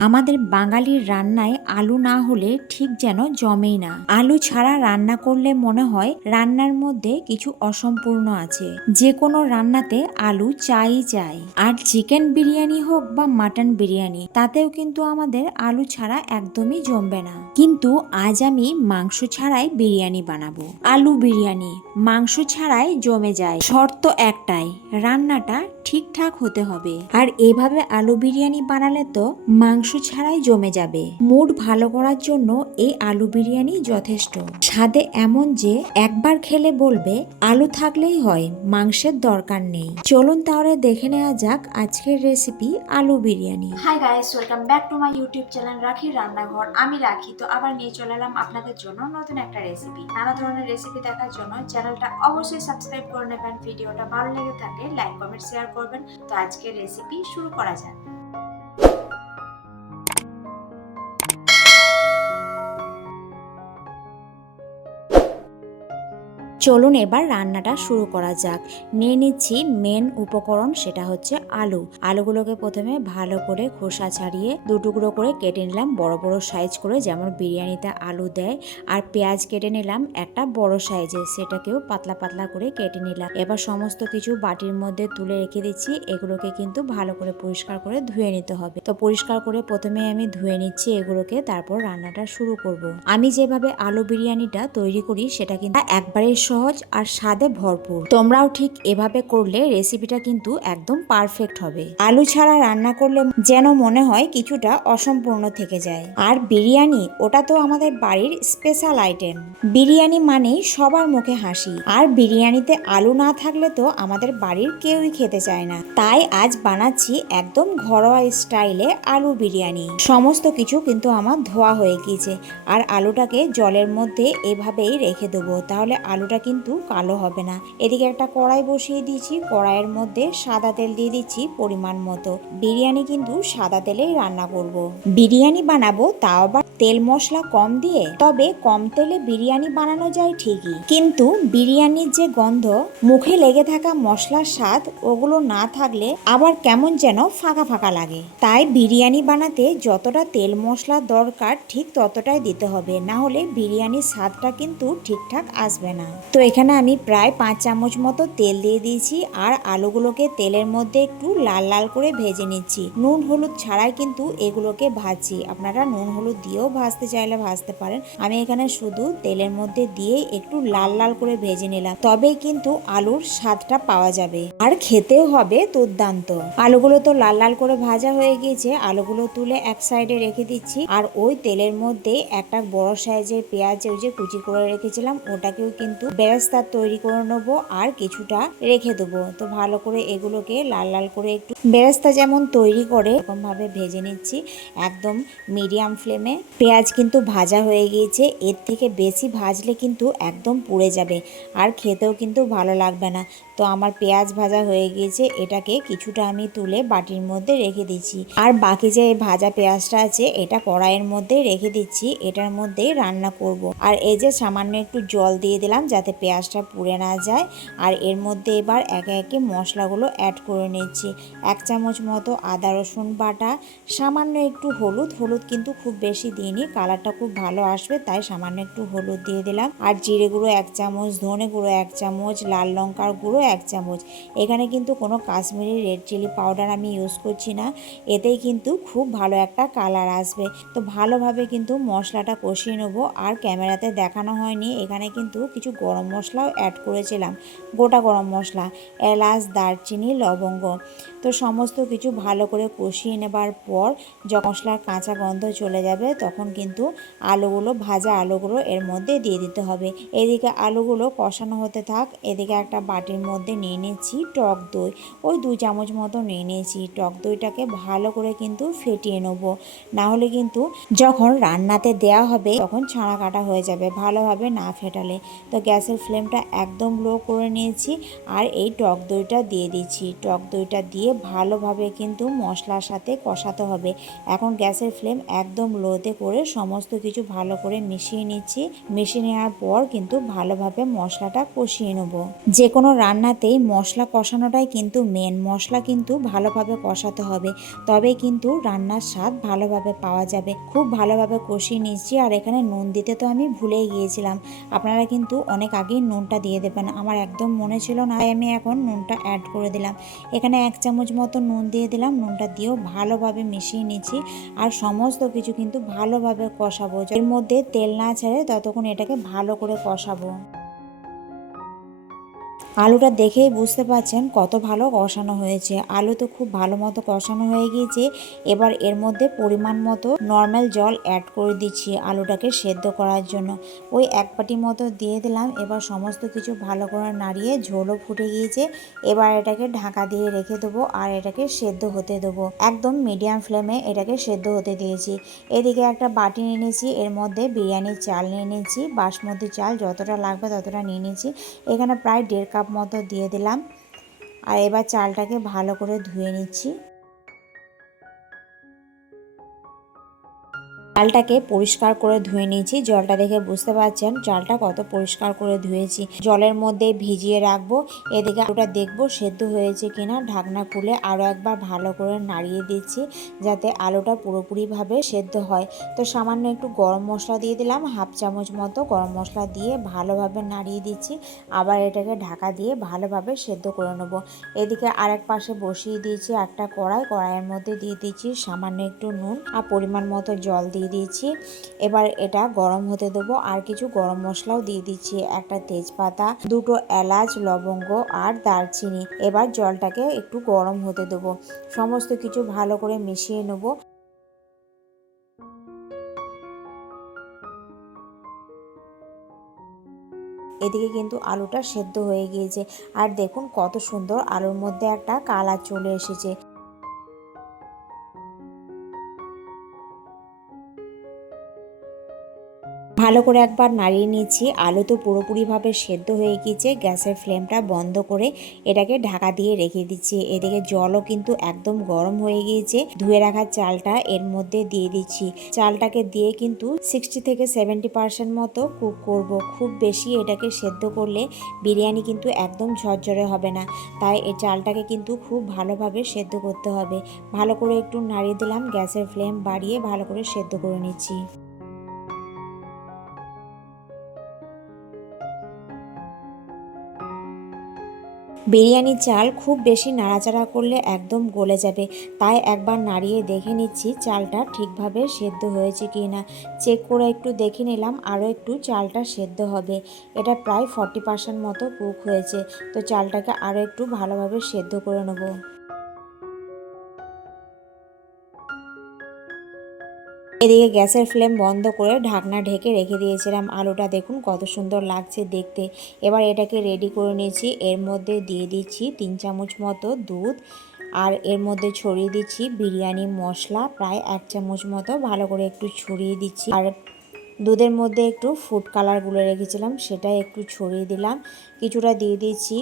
আমাদের বাঙালির রান্নায় আলু না হলে ঠিক যেন জমেই না। আলু ছাড়া রান্না করলে মনে হয় রান্নার মধ্যে কিছু অসম্পূর্ণ আছে। যে কোনো রান্নাতে আলু চাই চাই। আর চিকেন বিরিয়ানি হোক বা মাটন বিরিয়ানি, তাতেও কিন্তু আমাদের আলু ছাড়া একদমই জমবে না। কিন্তু আজ আমি মাংস ছাড়াই বিরিয়ানি বানাবো। আলু বিরিয়ানি মাংস ছাড়াই জমে যায়। শর্ত একটাই, রান্নাটা ঠিকঠাক হতে হবে। আর এভাবে আলু বিরিয়ানি বানালে তো মাংস ছাড়াই জমে যাবে। মুড ভালো করার জন্য এই আলু বিরিয়ানি যথেষ্ট। স্বাদে এমন যে একবার খেলে বলবে, আলু থাকলেই হয়, মাংসের দরকার নেই। চলুন তাহলে দেখে নেওয়া যাক আজকের রেসিপি আলু biryani. Hi guys welcome back to my YouTube channel Rakhi Rannaghar আমি রাখি, তো আবার নিয়ে চলে এলাম আপনাদের জন্য নতুন একটা রেসিপি নানা ধরনের রেসিপি দেখার জন্য চ্যানেলটা অবশ্যই সাবস্ক্রাইব করে নেবেন। ভিডিওটা ভালো লেগে থাকলে লাইক কমেন্ট শেয়ার করবেন। তো আজকের রেসিপি শুরু করা যাক। চলুন এবার রান্নাটা শুরু করা যাক। নিয়ে নিচ্ছি মেন উপকরণ, সেটা হচ্ছে আলু। আলুগুলোকে প্রথমে ভালো করে খোসা ছাড়িয়ে দু টুকরো করে কেটে নিলাম, বড় বড় সাইজ করে, যেমন বিরিয়ানিতে আলু দেয়। আর পেঁয়াজ কেটে নিলাম, একটা বড় সাইজে সেটাকেও পাতলা পাতলা করে কেটে নিলাম। এবার সমস্ত কিছু বাটির মধ্যে তুলে রেখে দিচ্ছি, এগুলোকে কিন্তু ভালো করে পরিষ্কার করে ধুয়ে নিতে হবে। তো পরিষ্কার করে প্রথমে আমি ধুয়ে নিচ্ছি এগুলোকে, তারপর রান্নাটা শুরু করব। আমি যেভাবে আলু বিরিয়ানিটা তৈরি করি, সেটা কিন্তু একবারে সহজ আর স্বাদে ভরপুর। তোমরাও ঠিক এভাবে করলে রেসিপিটা কিন্তু একদম পারফেক্ট হবে। আলু ছাড়া রান্না করলে যেন মনে হয় কিছুটা অসম্পূর্ণ থেকে যায়। আর বিরিয়ানি, ওটা তো আমাদের বাড়ির স্পেশাল আইটেম বিরিয়ানি মানেই সবার মুখে হাসি। আর বিরিয়ানিতে আলু না থাকলে তো আমাদের বাড়ির কেউই খেতে চায় না। তাই আজ বানাচ্ছি একদম ঘরোয়া স্টাইলে আলু বিরিয়ানি। সমস্ত কিছু কিন্তু আমার ধোয়া হয়ে গিয়েছে। আর আলুটাকে জলের মধ্যে এভাবেই রেখে দেবো। তাহলে আলুটা কিন্তু কালো হবে না। এদিকে একটা কড়াই বসিয়ে দিয়েছি, কড়াইয়ের মধ্যে সাদা তেল দিয়ে দিচ্ছি পরিমাণ মতো। বিরিয়ানি কিন্তু সাদা তেলেই রান্না করব। বিরিয়ানি বানাবো, তাও আবার তেল মশলা কম দিয়ে, তবে কম তেলে বিরিয়ানি বানানো যায় ঠিকই। কিন্তু বিরিয়ানির যে গন্ধ, মুখে লেগে থাকা মশলার স্বাদ, ওগুলো না থাকলে আবার কেমন যেন ফাঁকা ফাঁকা লাগে। তাই বিরিয়ানি বানাতে যতটা তেল মশলা দরকার, ঠিক ততটাই দিতে হবে। না হলে বিরিয়ানির স্বাদটা কিন্তু ঠিকঠাক আসবে না। তো এখানে আমি প্রায় পাঁচ চামচ মতো তেল দিয়ে দিয়েছি আর আলুগুলোকে তেলের মধ্যে একটু লাল লাল করে ভেজে নিচ্ছি। নুন হলুদ ছাড়াই কিন্তু এগুলোকে ভাজছি। আপনারা নুন হলুদ দিয়েও ভাজতে চাইলে ভাজতে পারেন। আমি এখানে শুধু তেলের মধ্যে দিয়ে একটু লাল লাল করে ভেজে নিলাম। তবেই কিন্তু আলুর স্বাদটা পাওয়া যাবে। আর খেতেও হবে দুর্দান্ত। আলুগুলো তো লাল লাল করে ভাজা হয়ে গিয়েছে। আলুগুলো তুলে এক সাইডে রেখে দিচ্ছি। আর ওই তেলের মধ্যে একটা বড় সাইজের পেঁয়াজ ওই যে কুচি করে রেখেছিলাম, ওটাকেও কিন্তু বেরেস্তা তৈরি করে নেব আর কিছুটা রেখে দেবো। তো ভালো করে এগুলোকে লাল লাল করে একটু বেরেস্তা যেমন তৈরি করে এরকম ভাবে ভেজে নিচ্ছি একদম মিডিয়াম ফ্লেমে। পেঁয়াজ কিন্তু ভাজা হয়ে গিয়েছে, এর থেকে বেশি ভাজলে কিন্তু একদম পুড়ে যাবে আর খেতেও কিন্তু ভালো লাগবে না। তো আমার পেঁয়াজ ভাজা হয়ে গিয়েছে, এটাকে কিছুটা আমি তুলে বাটির মধ্যে রেখে দিচ্ছি। আর বাকি যে ভাজা পেঁয়াজটা আছে, এটা কড়াইয়ের মধ্যে রেখে দিচ্ছি, এটার মধ্যেই রান্না করব। আর এই যে সামান্য একটু জল দিয়ে দিলাম, যাতে পেঁয়াজটা পুড়ে না যায়। আর এর মধ্যে এবার একে একে মশলাগুলো অ্যাড করে নিচ্ছি। এক চামচ মতো আদা রসুন বাটা, সামান্য একটু হলুদ। হলুদ কিন্তু খুব বেশি দিইনি, কালারটা খুব ভালো আসবে, তাই সামান্য একটু হলুদ দিয়ে দিলাম। আর জিরে গুঁড়ো এক চামচ, ধনে গুঁড়ো এক চামচ, লাল লঙ্কার গুঁড়ো এক চামচ। এখানে কিন্তু কোনো কাশ্মীরি রেড চিলি পাউডার আমি ইউজ করছি না। এতেই কিন্তু খুব ভালো একটা কালার আসবে। তো ভালোভাবে কিন্তু মশলাটা কষিয়ে নেব। আর ক্যামেরাতে দেখানো হয়নি। এখানে কিন্তু কিছু গরম মশলাও অ্যাড করেছিলাম। গোটা গরম মশলা, এলাচ, দারচিনি, লবঙ্গ। তো সমস্ত কিছু ভালো করে কষিয়ে নেবার পর যখন মশলার কাঁচা গন্ধ চলে যাবে তখন কিন্তু আলুগুলো, ভাজা আলুগুলো এর মধ্যে দিয়ে দিতে হবে। এদিকে আলুগুলো কষানো হতে থাক। এদিকে একটা বাটির মধ্যে নিয়ে নিচ্ছি টক দই। ওই দু চামচ মতো নিয়ে নিয়েছি। টক দইটাকে ভালো করে কিন্তু ফেটিয়ে নেব। না হলে কিন্তু যখন রান্নাতে দেয়া হবে তখন ছাড়া কাটা হয়ে যাবে ভালোভাবে না ফেটালে। তো গ্যাসের গ্যাসের ফ্লেমটা একদম লো করে নিয়েছি আর এই টক দইটা দিয়ে দিচ্ছি। টক দইটা দিয়ে ভালোভাবে কিন্তু মশলার সাথে কষাতে হবে। এখন গ্যাসের ফ্লেম একদম লোতে করে সমস্ত কিছু ভালো করে মিশিয়ে নিচ্ছি। মিশিয়ে নেওয়ার পর কিন্তু ভালোভাবে মশলাটা কষিয়ে নেব। যে কোনো রান্নাতেই মশলা কষানোটাই কিন্তু মেন মশলা কিন্তু ভালোভাবে কষাতে হবে। তবে কিন্তু রান্নার স্বাদ ভালোভাবে পাওয়া যাবে। খুব ভালোভাবে কষিয়ে নিচ্ছি আর এখানে নুন দিতে তো আমি ভুলেই গিয়েছিলাম। আপনারা কিন্তু অনেক আগেই নুনটা দিয়ে দেবেন। আমার একদম মনে ছিল না, তাই আমি এখন নুনটা অ্যাড করে দিলাম। এখানে এক চামচ মতো নুন দিয়ে দিলাম। নুনটা দিয়েও ভালোভাবে মিশিয়ে নিচ্ছি। আর সমস্ত কিছু কিন্তু ভালোভাবে কষাবো। এর মধ্যে তেল না ছেড়ে ততক্ষণ এটাকে ভালো করে কষাবো। আলুটা দেখেই বুঝতে পারছেন কত ভালো কষানো হয়েছে। আলু তো খুব ভালো মতো কষানো হয়ে গিয়েছে। এবার এর মধ্যে পরিমাণ মতো নর্মাল জল অ্যাড করে দিচ্ছি আলুটাকে সেদ্ধ করার জন্য। ওই এক পাটি মতো দিয়ে দিলাম। এবার সমস্ত কিছু ভালো করে নাড়িয়ে ঝোলও ফুটে গিয়েছে। এবার এটাকে ঢাকা দিয়ে রেখে দেবো আর এটাকে সেদ্ধ হতে দেবো। একদম মিডিয়াম ফ্লেমে এটাকে সেদ্ধ হতে দিয়েছি। এদিকে একটা বাটি নিয়ে নিয়েছি। এর মধ্যে বিরিয়ানির চাল নিয়ে নিয়েছি। বাসমতি চাল যতটা লাগবে ততটা নিয়ে নিয়েছি। এখানে প্রায় দেড় কাপ মতো দিয়ে দিলাম। আর এবার চালটাকে ভালো করে ধুয়ে নিচ্ছি। চালটাকে পরিষ্কার করে ধুয়ে নিয়েছি। জলটা দেখে বুঝতে পারছেন চালটা কত পরিষ্কার করে ধুয়েছি। জলের মধ্যে ভিজিয়ে রাখব, এদিকে আলুটা দেখব সেদ্ধ হয়েছে কিনা। ঢাকনা খুলে আরও একবার ভালো করে নাড়িয়ে দিচ্ছি যাতে আলুটা পুরোপুরিভাবে সেদ্ধ হয়। তো সামান্য একটু গরম মশলা দিয়ে দিলাম, হাফ চামচ মতো গরম মশলা দিয়ে ভালোভাবে নাড়িয়ে দিচ্ছি। আবার এটাকে ঢাকা দিয়ে ভালোভাবে সেদ্ধ করে নেব। এদিকে আরেক পাশে বসিয়ে দিয়েছি একটা কড়াই। কড়াইয়ের মধ্যে দিয়ে দিচ্ছি সামান্য একটু নুন আর পরিমাণ মতো জল দিয়ে দিয়েছি। এবার এটা গরম হতে দেবো। আর কিছু গরম মশলাও দিয়ে দিচ্ছি। একটা তেজপাতা, দুটো এলাচ, লবঙ্গ আর দারচিনি। এবার জলটাকে একটু গরম হতে দেবো। সমস্ত কিছু ভালো করে মিশিয়ে নেব। এদিকে কিন্তু আলুটা সেদ্ধ হয়ে গিয়েছে। আর দেখুন কত সুন্দর আলুর মধ্যে একটা কালার চলে এসেছে। ভালো করে একবার নাড়িয়ে নিচ্ছি। আলু তো পুরোপুরিভাবে সেদ্ধ হয়ে গিয়েছে। গ্যাসের ফ্লেমটা বন্ধ করে এটাকে ঢাকা দিয়ে রেখে দিচ্ছি। এদিকে জলও কিন্তু একদম গরম হয়ে গিয়েছে। ধুয়ে রাখা চালটা এর মধ্যে দিয়ে দিচ্ছি। চালটাকে দিয়ে কিন্তু সিক্সটি থেকে সেভেন্টি পার্সেন্ট মতো কুক করব। খুব বেশি এটাকে সেদ্ধ করলে বিরিয়ানি কিন্তু একদম ঝরঝরে হবে না। তাই এই চালটাকে কিন্তু খুব ভালোভাবে সেদ্ধ করতে হবে। ভালো করে একটু নাড়িয়ে দিলাম। গ্যাসের ফ্লেম বাড়িয়ে ভালো করে সেদ্ধ করে নিচ্ছি। বিরিয়ানির চাল খুব বেশি নাড়াচাড়া করলে একদম গলে যাবে। তাই একবার নাড়িয়ে দেখে নিচ্ছি চালটা ঠিকভাবে সেদ্ধ হয়েছে কি না চেক করে একটু দেখে নিলাম আরও একটু চালটা সেদ্ধ হবে। এটা প্রায় ফর্টি পার্সেন্ট মতো কুক হয়েছে। তো চালটাকে আরও একটু ভালোভাবে সেদ্ধ করে নেব। এদিকে গ্যাসের ফ্লেম বন্ধ করে ঢাকনা ঢেকে রেখে দিয়েছিলাম আলুটা। দেখুন কত সুন্দর লাগছে দেখতে। এবার এটাকে রেডি করে নিয়েছি। এর মধ্যে দিয়ে দিচ্ছি তিন চামচ মতো দুধ আর এর মধ্যে ছড়িয়ে দিচ্ছি বিরিয়ানি মশলা। প্রায় এক চামচ মতো ভালো করে একটু ছড়িয়ে দিচ্ছি। আর দুধের মধ্যে একটু ফুড কালার গুলে রেখেছিলাম সেটা একটু ছড়িয়ে দিলাম। কিছুটা দিয়ে দিচ্ছি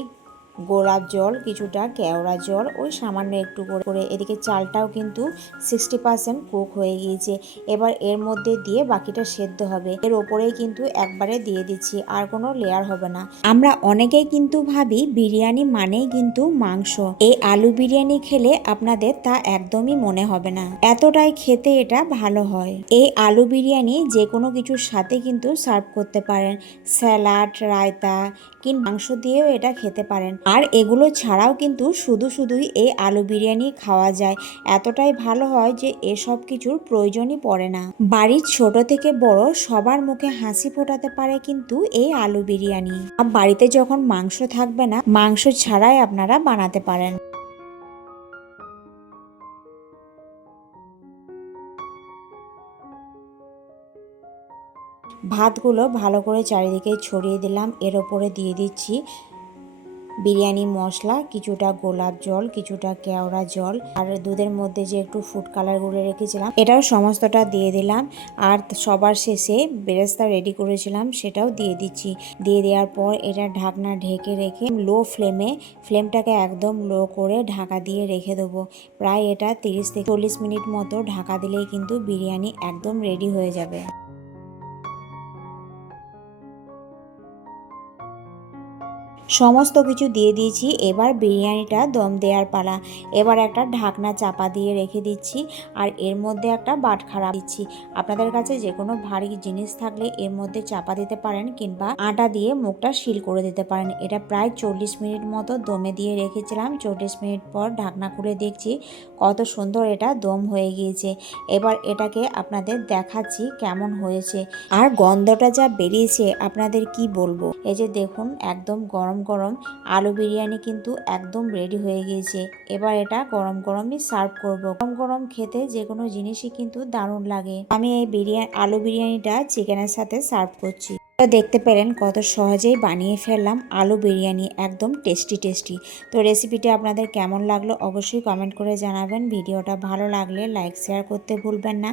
গোলাপ জল, কিছুটা কেওড়া জল ওই সামান্য একটু করে এদিকে চালটাও কিন্তু সিক্সটি পার্সেন্ট কুক হয়ে গিয়েছে। এবার এর মধ্যে দিয়ে বাকিটা সেদ্ধ হবে। এর ওপরেই কিন্তু একবারে দিয়ে দিচ্ছি, আর কোনো লেয়ার হবে না। আমরা অনেকেই কিন্তু ভাবি বিরিয়ানি মানেই কিন্তু মাংস। এই আলু বিরিয়ানি খেলে আপনাদের তা একদমই মনে হবে না। এতটাই খেতে এটা ভালো হয়। এই আলু বিরিয়ানি যে কোনো কিছুর সাথে কিন্তু সার্ভ করতে পারেন। স্যালাড, রায়তা কিংবা মাংস দিয়েও এটা খেতে পারেন। আর এগুলো ছাড়াও কিন্তু শুধু শুধুই এই আলু বিরিয়ানি খাওয়া যায়। এতটাই ভালো হয় যে এসব কিছুর প্রয়োজনই পড়ে না। বাড়ির ছোট থেকে বড় সবার মুখে হাসি ফোটাতে পারে কিন্তু এই আলু বিরিয়ানি। বাড়িতে যখন মাংস থাকবে না, মাংস ছাড়াই আপনারা বানাতে পারেন। ভাতগুলো ভালো করে চারিদিকে ছড়িয়ে দিলাম, এর ওপরে দিয়ে দিচ্ছি বিরিয়ানি, মশলা, কিছুটা গোলাপ জল, কিছুটা কেওড়া জল আর দুধের মধ্যে যে একটু ফুড কালার গুঁড়ে রেখেছিলাম, এটাও সমস্তটা দিয়ে দিলাম। আর সবার শেষে বেরেস্তা রেডি করেছিলাম, সেটাও দিয়ে দিচ্ছি। দিয়ে দেওয়ার পর এটা ঢাকনা ঢেকে রেখে লো ফ্লেমে ফ্লেমটাকে একদম লো করে ঢাকা দিয়ে রেখে দেবো। প্রায় এটা তিরিশ থেকে চল্লিশ মিনিট মতো ঢাকা দিলেই কিন্তু বিরিয়ানি একদম রেডি হয়ে যাবে। সমস্ত কিছু দিয়ে দিয়েছি। এবার বিরিয়ানিটা দম দেওয়ার পালা। এবার একটা ঢাকনা চাপা দিয়ে রেখে দিচ্ছি আর এর মধ্যে একটা বাটখারা দিচ্ছি। আপনাদের কাছে যে কোনো ভারী জিনিস থাকলে এর মধ্যে চাপা দিতে পারেন কিংবা আটা দিয়ে মুখটা সিল করে দিতে পারেন। এটা প্রায় চল্লিশ মিনিট মতো দমে দিয়ে রেখেছিলাম। চল্লিশ মিনিট পর ঢাকনা খুলে দেখছি কত সুন্দর এটা দম হয়ে গিয়েছে। এবার এটাকে আপনাদের দেখাচ্ছি কেমন হয়েছে। আর গন্ধটা যা বেরিয়েছে, আপনাদের কি বলব? এই যে দেখুন, একদম গরম গরম গরম আলু বিরিয়ানি কিন্তু একদম রেডি হয়ে গিয়েছে। এবার এটা গরম গরমই সার্ভ করব। গরম গরম খেতে যে কোনো জিনিসই কিন্তু দারুণ লাগে। আমি এই বিরিয়ানি আলু বিরিয়ানিটা চিকেনের সাথে সার্ভ করছি। তো দেখতে পেলেন কত সহজেই বানিয়ে ফেললাম আলু বিরিয়ানি, একদম টেস্টি টেস্টি তো রেসিপিটা আপনাদের কেমন লাগল অবশ্যই কমেন্ট করে জানাবেন। ভিডিওটা ভালো লাগলে লাইক শেয়ার করতে ভুলবেন না।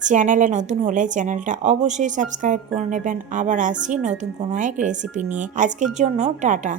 চ্যানেলে নতুন হলে চ্যানেলটা অবশ্যই সাবস্ক্রাইব করে নেবেন। আবার আসি নতুন কোনো এক রেসিপি নিয়ে। আজকের জন্য টাটা।